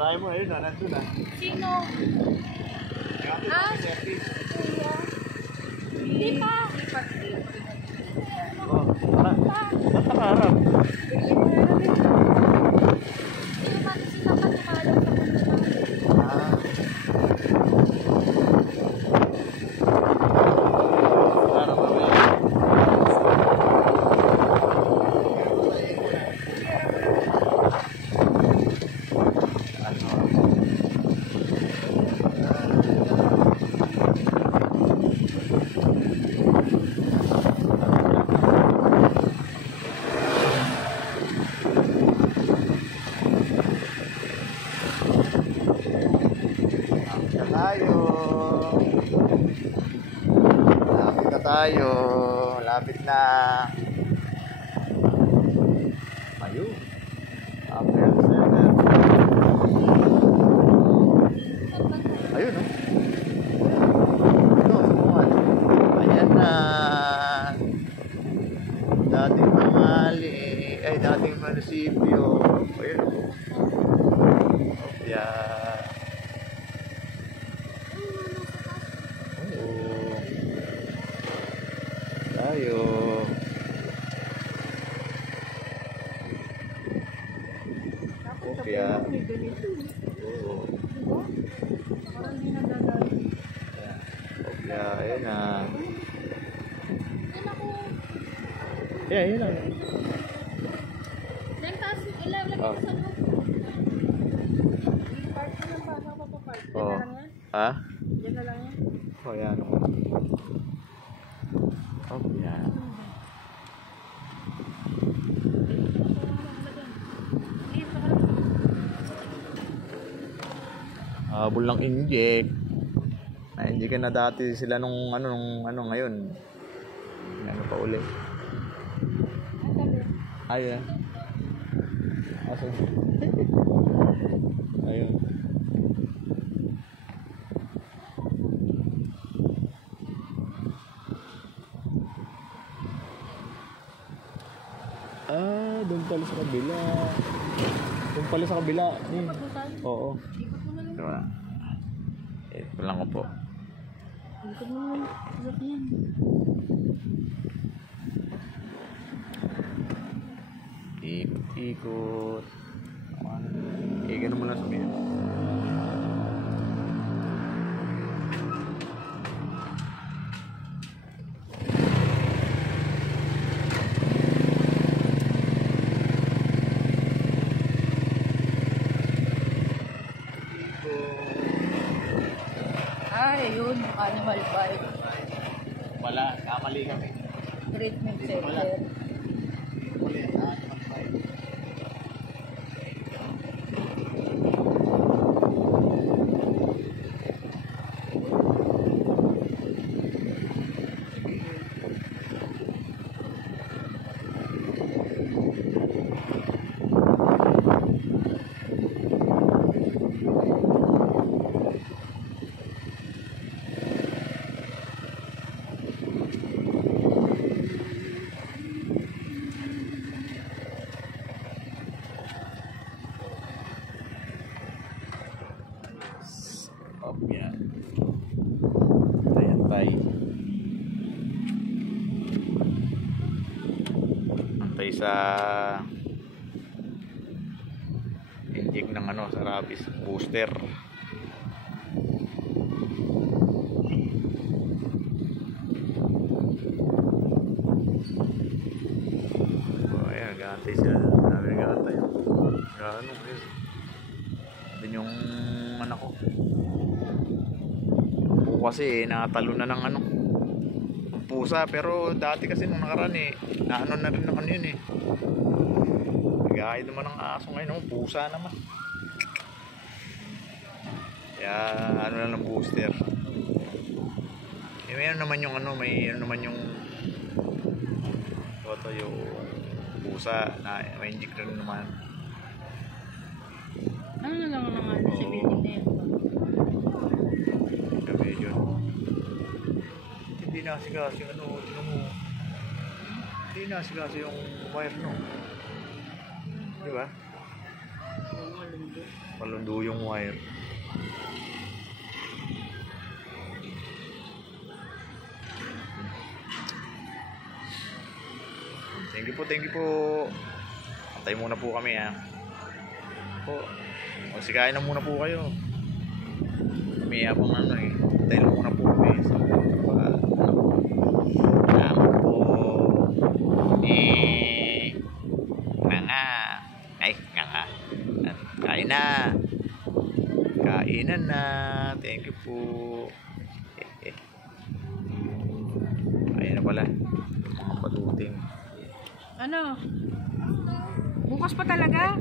Bahay mo, ayun na, nandun na. Sino? Ah? Hindi pa. Oh, ba't nakaharap? Lapit na. Ayun. Apple center. Ayun, no? Ito, sumungan. Ayan na. Dating mamali. Ay, dating munisipyo. Ayun. Ayan. Tayo. Kopya. Oo. Kopya. Ayan na. Yeah, yun lang. Oh. Ha? Diyan na lang yan. Oh, yan. Oh, yan. Habol lang inject. Na-inject na dati sila nung ano ngayon. Ano pa uli? Ayun. Asan? Ayun. Doon pala sa kabila. Doon pala sa kabila. Oo. Diba? Ito lang ko po. Ikot-ikot. Ikot mo lang sabihin. Yun, animal bike. Wala, kamali kami. Treatment center. Wala, animal bike. Yan. Ayan tayo. Antay sa inject ng sa rabies booster. Ayan, gantay sila. Sabi gantay. Gano'n guys. Din yung anak ko. Kasi nakatalo na ng pusa, pero dati kasi nung nakaraan naano na rin ng yun gaya naman ng aso ngayon, pusa naman. Kaya ano lang ng booster. May naman yung may naman yung yung pusa na may inject rin naman. Ano na lang naman sa building na yun? Hindi nasigas yung hindi nasigas yung wire, no? Di ba? Malundo yung wire. Thank you po, thank you po. Antay muna po kami ha. Po. Magsikain na muna po kayo. May abang ano eh. Antay na muna po kami. So, salamat po. Nga. Ay, nga. Kain na. Kainan na. Thank you po. Ayun na pala. Mga patuting. Ano? Bukas pa talaga?